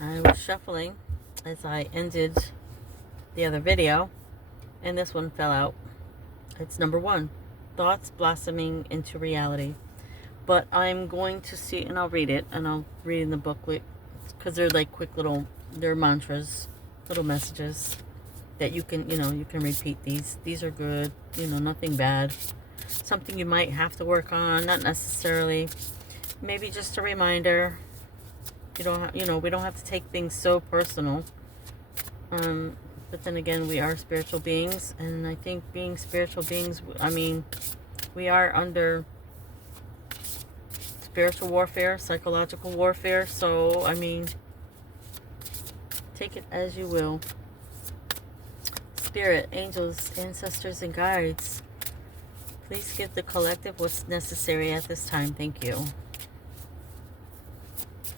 I was shuffling as I ended the other video, and this one fell out. It's number one, thoughts blossoming into reality. But I'm going to see, and I'll read it, and I'll read in the booklet, because they're like quick little, they're mantras, little messages that you can, you can repeat these. These are good, nothing bad. Something you might have to work on, not necessarily. Maybe just a reminder. You don't have, we don't have to take things so personal. But then again, we are spiritual beings, and I think being spiritual beings, we are under spiritual warfare, psychological warfare, so, take it as you will. Spirit, angels, ancestors, and guides, please give the collective what's necessary at this time. Thank you.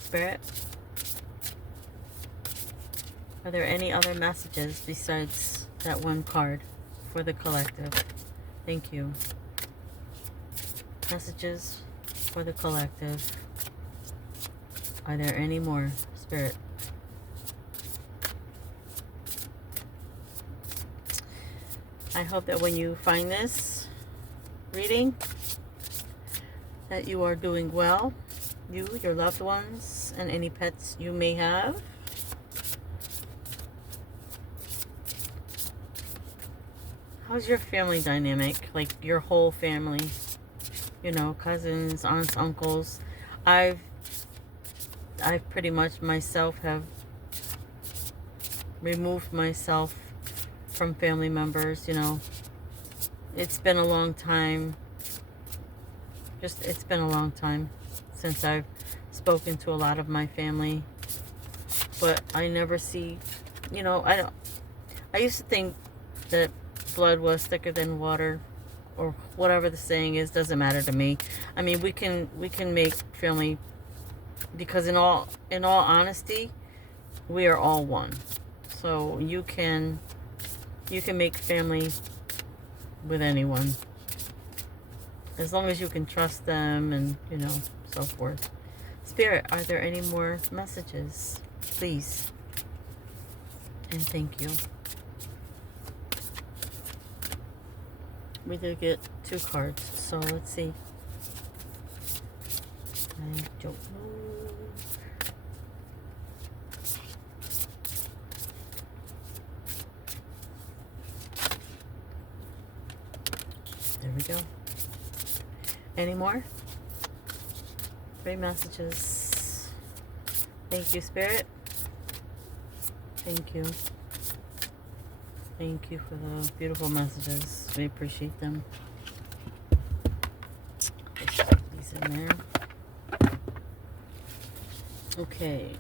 Spirit, are there any other messages besides that one card for the collective? Thank you. Messages for the collective. Are there any more, Spirit? I hope that when you find this reading, that you are doing well. You, your loved ones, and any pets you may have. How's your family dynamic? Like your whole family? Cousins, aunts, uncles. I've pretty much myself have removed myself from family members. It's been a long time. It's been a long time since I've spoken to a lot of my family. But I never see, I used to think that blood was thicker than water, or whatever the saying is. Doesn't matter to me. We can make family, because in all honesty, we are all one. So you can make family with anyone, as long as you can trust them, and so forth. Spirit, are there any more messages, please? And thank you. We did get 2 cards, so let's see. I don't know. There we go. Any more? 3 messages. Thank you, Spirit. Thank you. Thank you for the beautiful messages. We appreciate them. Let's put these in there. Okay.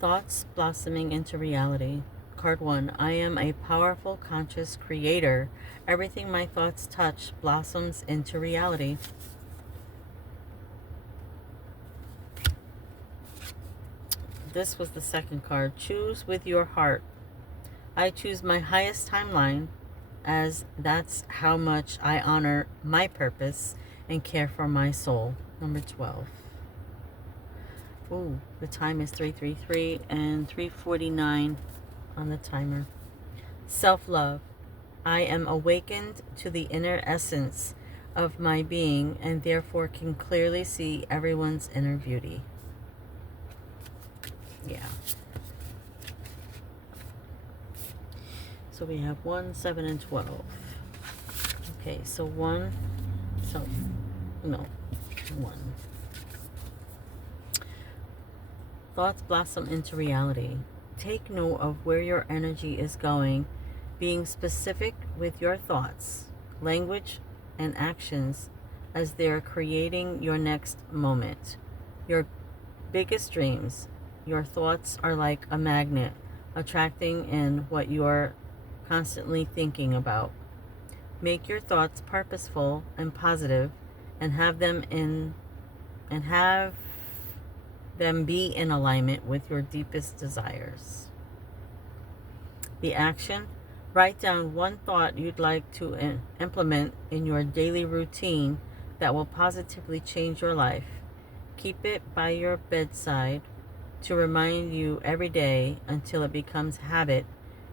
Thoughts blossoming into reality. Card 1. I am a powerful, conscious creator. Everything my thoughts touch blossoms into reality. This was the second card. Choose with your heart. I choose my highest timeline, as that's how much I honor my purpose and care for my soul. Number 12. Ooh, the time is 3:33 and 3:49 on the timer. Self-love. I am awakened to the inner essence of my being, and therefore can clearly see everyone's inner beauty. Yeah. So we have 1, 7, and 12. Okay, so 1. So, no. 1. Thoughts blossom into reality. Take note of where your energy is going, being specific with your thoughts, language, and actions as they are creating your next moment. Your biggest dreams. Your thoughts are like a magnet, attracting in what you're constantly thinking about. Make your thoughts purposeful and positive, and have them be in alignment with your deepest desires. The action: write down one thought you'd like to implement in your daily routine that will positively change your life. Keep it by your bedside to remind you every day until it becomes habit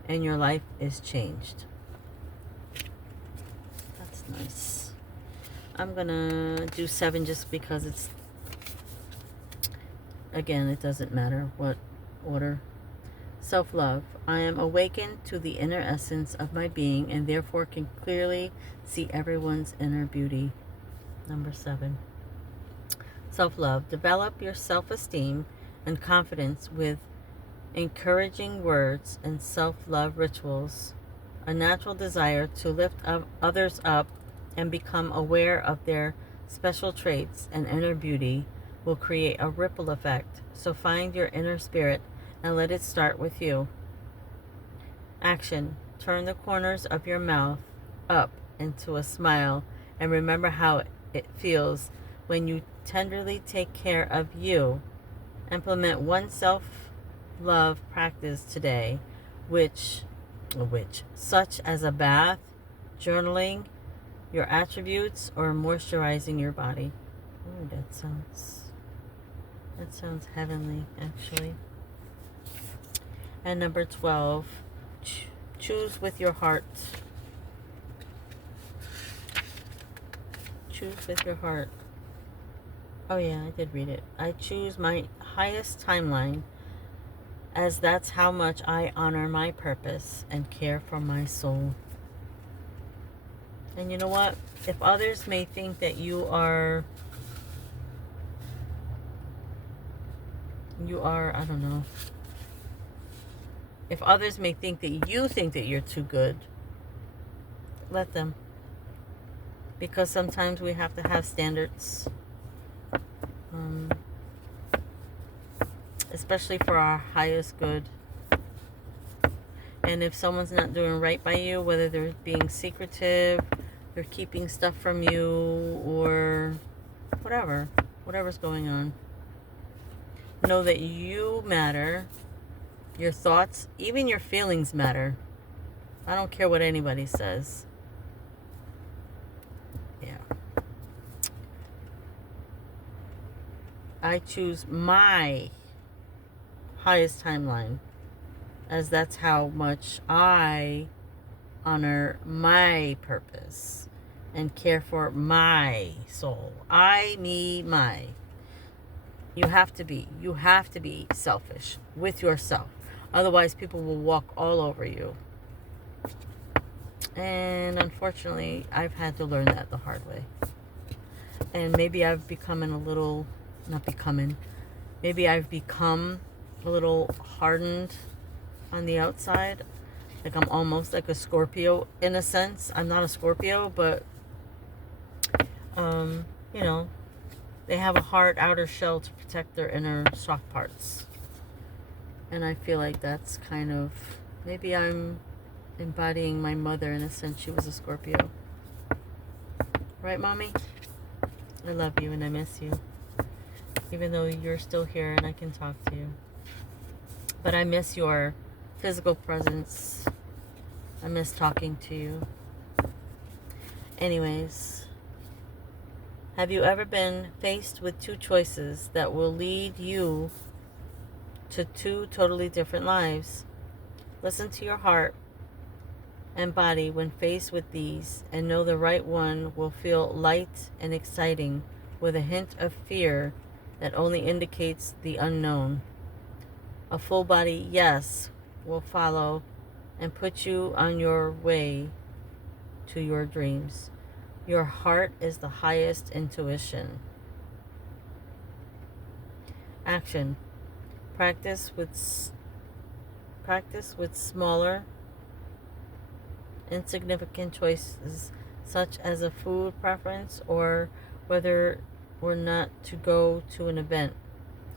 and your life is changed. That's nice. I'm gonna do 7 just because it's, again, it doesn't matter what order. Self-love. I am awakened to the inner essence of my being and therefore can clearly see everyone's inner beauty. Number 7. Self-love. Develop your self-esteem and confidence with encouraging words and self-love rituals. A natural desire to lift others up and become aware of their special traits and inner beauty will create a ripple effect. So find your inner spirit and let it start with you. Action. Turn the corners of your mouth up into a smile and remember how it feels when you tenderly take care of you. Implement one self-love practice today, which such as a bath, journaling your attributes, or moisturizing your body. Ooh, that sounds heavenly, actually. And number 12, choose with your heart. Choose with your heart. Oh yeah, I did read it. I choose my highest timeline, as that's how much I honor my purpose and care for my soul. And you know what? If others may think that you are, I don't know. If others may think that you think that you're too good, let them. Because sometimes we have to have standards. Especially for our highest good. And if someone's not doing right by you, whether they're being secretive, they're keeping stuff from you, or whatever's going on, know that you matter. Your thoughts, even your feelings matter. I don't care what anybody says. Yeah. I choose my highest timeline, as that's how much I honor my purpose and care for my soul. I, me, my. You have to be selfish with yourself. Otherwise, people will walk all over you. And unfortunately, I've had to learn that the hard way. And maybe I've become maybe I've become a little hardened on the outside. Like I'm almost like a Scorpio in a sense. I'm not a Scorpio, but, you know, they have a hard outer shell to protect their inner soft parts. And I feel like that's kind of, maybe I'm embodying my mother in a sense. She was a Scorpio. Right, Mommy? I love you and I miss you. Even though you're still here and I can talk to you. But I miss your physical presence. I miss talking to you. Anyways, have you ever been faced with 2 choices that will lead you to 2 totally different lives? Listen to your heart and body when faced with these, and know the right one will feel light and exciting with a hint of fear that only indicates the unknown. A full body yes will follow and put you on your way to your dreams. Your heart is the highest intuition. Action. Practice with smaller, insignificant choices, such as a food preference or whether or not to go to an event.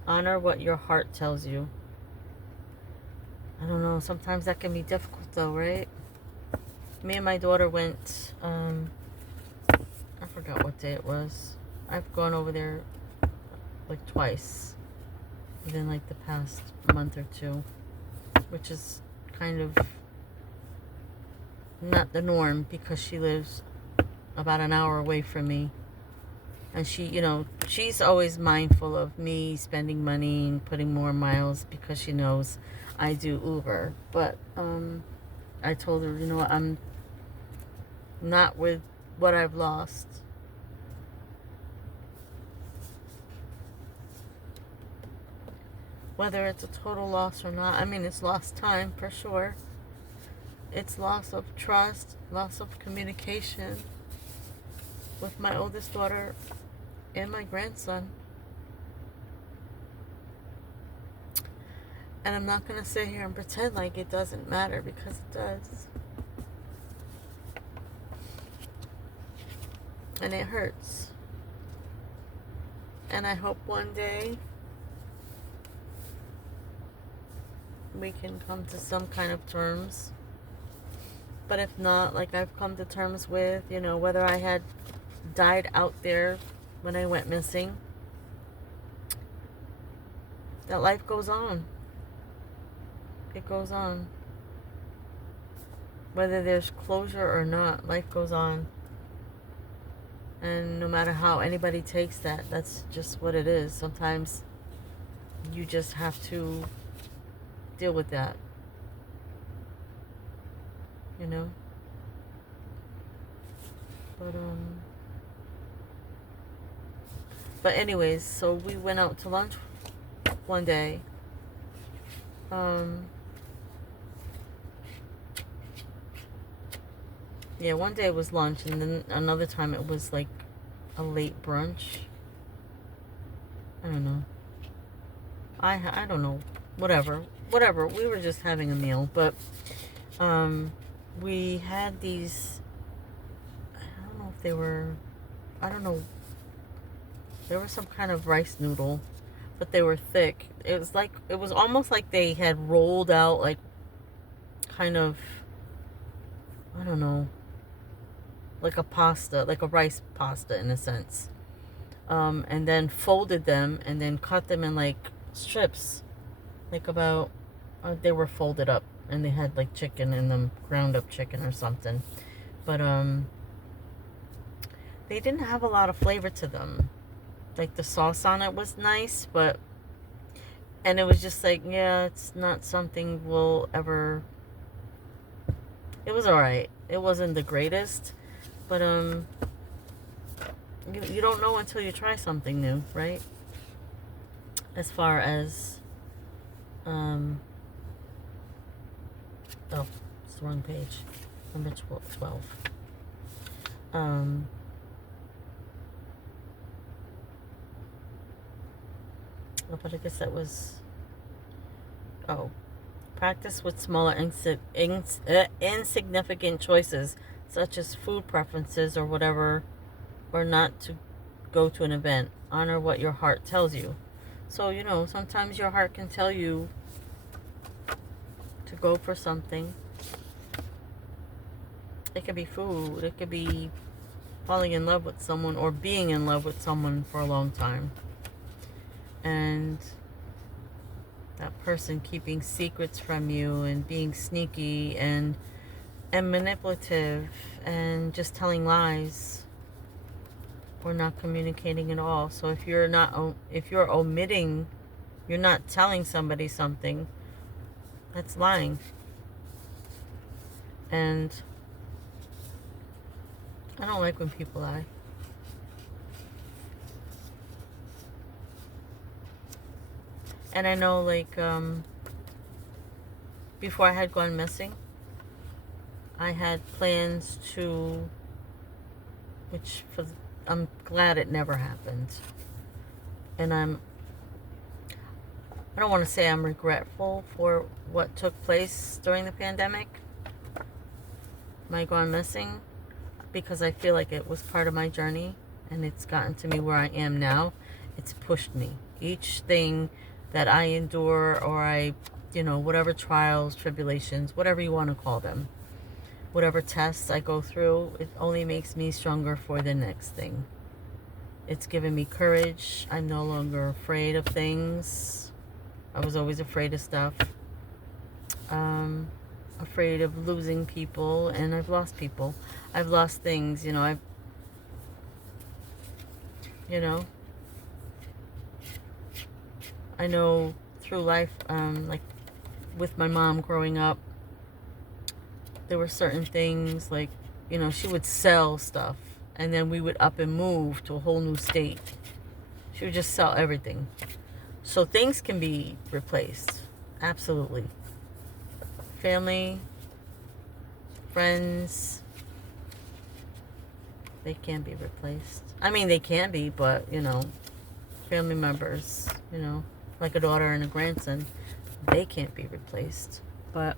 Honor what your heart tells you. I don't know, sometimes that can be difficult though, right? Me and my daughter went, I forgot what day it was. I've gone over there like twice within like the past month or 2, which is kind of not the norm because she lives about an hour away from me. And she, she's always mindful of me spending money and putting more miles because she knows I do Uber. But I told her, I'm not with what I've lost. Whether it's a total loss or not, I mean, it's lost time for sure. It's loss of trust, loss of communication with my oldest daughter and my grandson. And I'm not going to sit here and pretend like it doesn't matter, because it does. And it hurts. And I hope one day we can come to some kind of terms. But if not, like I've come to terms with, whether I had died out there when I went missing, that life goes on. It goes on. Whether there's closure or not, life goes on. And no matter how anybody takes that, that's just what it is. Sometimes you just have to deal with that. But anyways, so we went out to lunch one day. Yeah, one day it was lunch, and then another time it was like a late brunch. I don't know. I don't know. Whatever. We were just having a meal, but we had these. I don't know if they were. I don't know. There was some kind of rice noodle, but they were thick. It was almost like they had rolled out, like, kind of, I don't know, like a pasta, like a rice pasta in a sense. And then folded them and then cut them in like strips, like about, they were folded up, and they had like chicken in them, ground up chicken or something. But they didn't have a lot of flavor to them. Like the sauce on it was nice, and it was just like, yeah, it's not something we'll ever. It was alright. It wasn't the greatest, but you don't know until you try something new, right? As far as oh, it's the wrong page. Number 12. But I guess that was. Oh. Practice with smaller insignificant choices, such as food preferences or whatever, or not to go to an event. Honor what your heart tells you. So, sometimes your heart can tell you to go for something. It could be food. It could be falling in love with someone or being in love with someone for a long time. And that person keeping secrets from you and being sneaky and manipulative and just telling lies or not communicating at all. So if you're omitting, you're not telling somebody something, that's lying. And I don't like when people lie. And I know, like, before I had gone missing, I had plans to, I'm glad it never happened. And I don't want to say I'm regretful for what took place during the pandemic, my gone missing, because I feel like it was part of my journey, and it's gotten to me where I am now. It's pushed me. Each thing that I endure, or whatever trials, tribulations, whatever you want to call them, whatever tests I go through, it only makes me stronger for the next thing. It's given me courage. I'm no longer afraid of things. I was always afraid of stuff. Afraid of losing people, and I've lost people. I've lost things, you know. I know through life, like with my mom growing up, there were certain things like, you know, she would sell stuff and then we would up and move to a whole new state. She would just sell everything. So things can be replaced. Absolutely. Family, friends, they can be replaced. I mean, they can be, but, you know, family members, you know, like a daughter and a grandson, they can't be replaced. But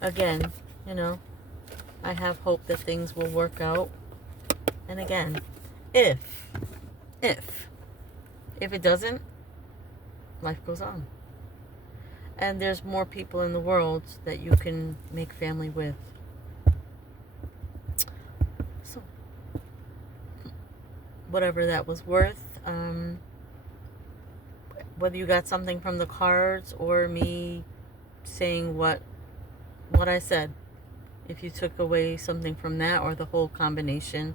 again, you know, I have hope that things will work out. And again, if it doesn't, life goes on. And there's more people in the world that you can make family with. So, whatever that was worth, whether you got something from the cards or me saying what I said, if you took away something from that or the whole combination.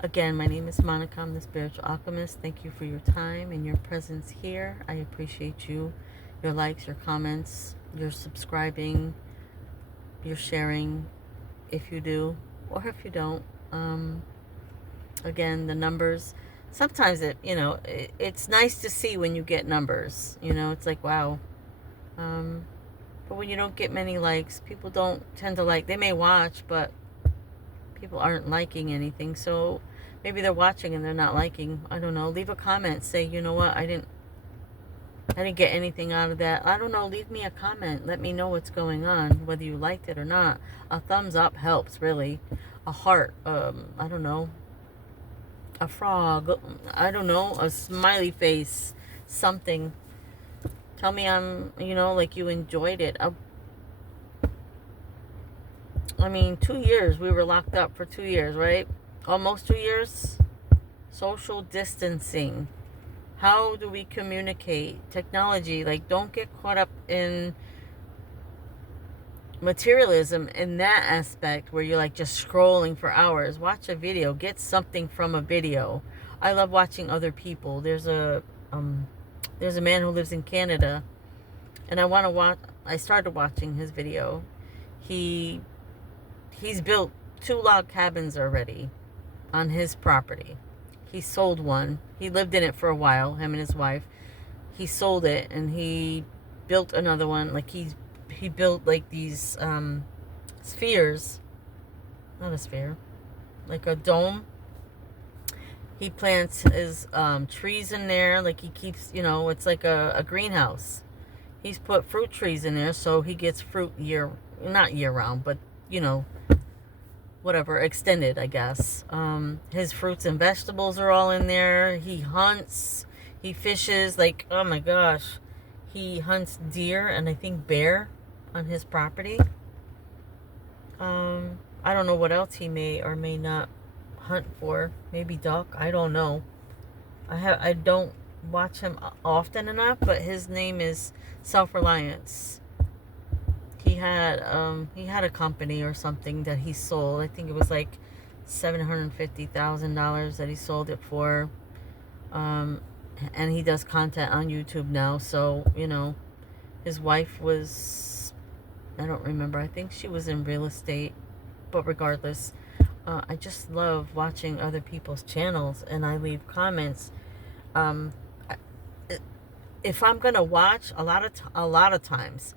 Again, my name is Monica. I'm the Spiritual Alchemist. Thank you for your time and your presence here. I appreciate you, your likes, your comments, your subscribing, your sharing, if you do, or if you don't. Again, the numbers, sometimes it's nice to see when you get numbers. You know, it's like, wow. But when you don't get many likes, people don't tend to like. They may watch, but people aren't liking anything. So maybe they're watching and they're not liking. I don't know. Leave a comment. Say, you know what? I didn't get anything out of that. I don't know. Leave me a comment. Let me know what's going on, whether you liked it or not. A thumbs up helps, really. A heart. I don't know. A frog. I don't know. A smiley face. Something. Tell me like you enjoyed it. I mean, 2 years. We were locked up for 2 years, right? Almost 2 years. Social distancing. How do we communicate? Technology. Like, don't get caught up in materialism in that aspect where you're like just scrolling for hours. Watch a video. Get something from a video. I love watching other people. There's a man who lives in Canada, and I started watching his video. He's built 2 log cabins already on his property. He sold one. He lived in it for a while, him and his wife. He sold it and he built another one. Like he built like these spheres. Not a sphere. Like a dome. He plants his trees in there. Like he keeps, it's like a greenhouse. He's put fruit trees in there so he gets fruit not year round, but whatever, extended, I guess. His fruits and vegetables are all in there. He hunts. He fishes. Like, oh my gosh. He hunts deer and I think bear on his property. I don't know what else he may or may not hunt for. Maybe duck. I don't know. I don't watch him often enough, but his name is Self-Reliance. He had a company or something that he sold. I think it was like $750,000 that he sold it for. And he does content on YouTube now. So, his wife was, I don't remember. I think she was in real estate. But regardless, I just love watching other people's channels and I leave comments. If I'm going to watch, a lot of times,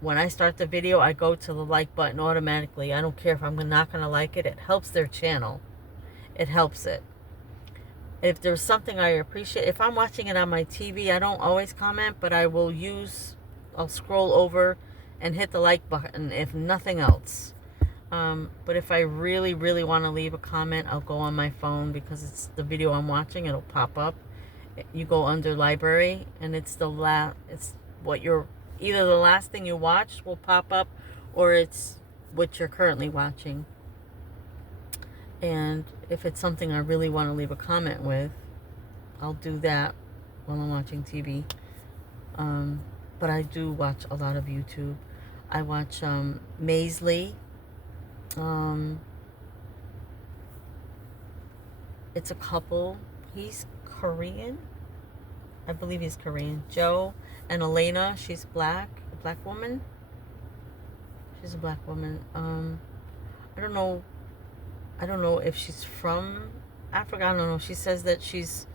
when I start the video, I go to the like button automatically. I don't care if I'm not going to like it. It helps their channel. It helps it. If there's something I appreciate, if I'm watching it on my TV, I don't always comment, but I'll scroll over and hit the like button, if nothing else. But if I really, really want to leave a comment, I'll go on my phone because it's the video I'm watching. It'll pop up. You go under library, and it's either the last thing you watched will pop up, or it's what you're currently watching. And if it's something I really want to leave a comment with, I'll do that while I'm watching TV. But I do watch a lot of YouTube. I watch Maisley. It's a couple He's Korean. I believe he's Korean. Joe and Elena, she's black. A black woman. She's a black woman. I don't know. I don't know if she's from Africa. I don't know. She says that she's,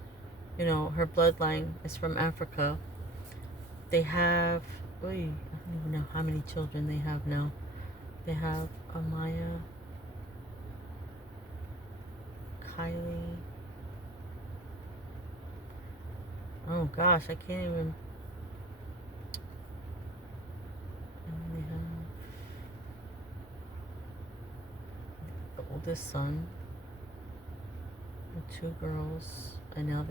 her bloodline is from Africa. They have, I don't even know how many children they have now. They have Amaya, Kylie. Oh gosh, I can't even. And they have the oldest son, the 2 girls, and now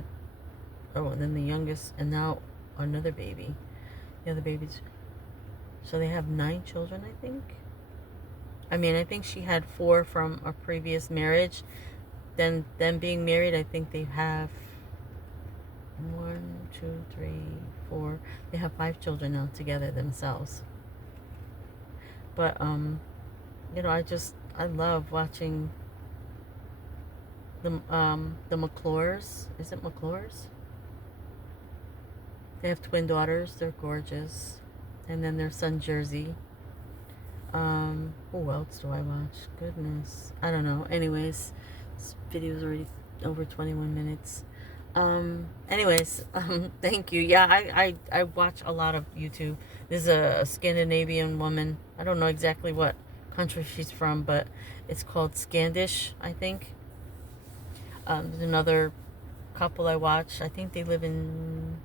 and then the youngest, and now another baby. The other babies. So they have 9 children, I think. I think she had 4 from a previous marriage. Then them being married, I think they have 1, 2, 3, 4. They have 5 children now together themselves. But I love watching the McClures. Is it McClures? They have twin daughters. They're gorgeous. And then their son Jersey. Who else do I watch? Goodness, I don't know. Anyways, this video is already over 21 minutes. Thank you. Yeah, I watch a lot of YouTube. This is a Scandinavian woman. I don't know exactly what country she's from, but it's called Scandish, I think. There's another couple I watch. I think they live in.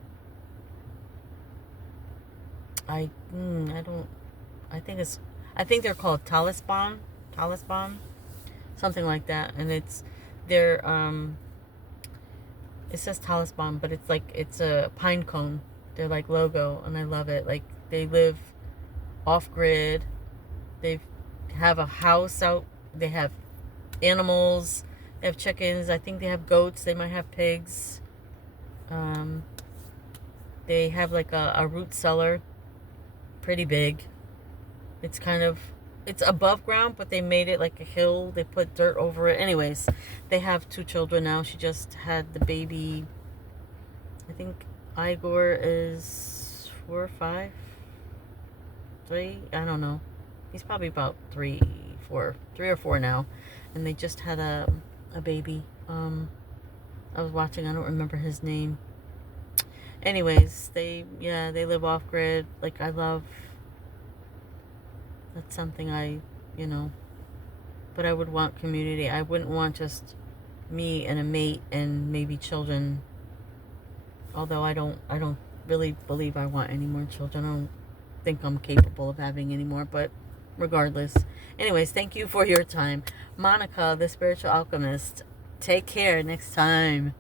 I think they're called Talisman, something like that. And it says Talisman, but it's a pine cone. They're like logo, and I love it. Like, they live off grid. They have a house out. They have animals. They have chickens. I think they have goats. They might have pigs. They have like a root cellar, pretty big. It's above ground, but they made it like a hill. They put dirt over it. Anyways, they have 2 children now. She just had the baby. I think Igor is 4 or 5, 3. I don't know. He's probably about 3 or 4 now, and they just had a baby. I was watching. I don't remember his name. Anyways, they live off grid. Like, I love. That's something but I would want community. I wouldn't want just me and a mate and maybe children. Although I don't really believe I want any more children. I don't think I'm capable of having any more, but regardless. Anyways, thank you for your time. Monica, the Spiritual Alchemist. Take care next time.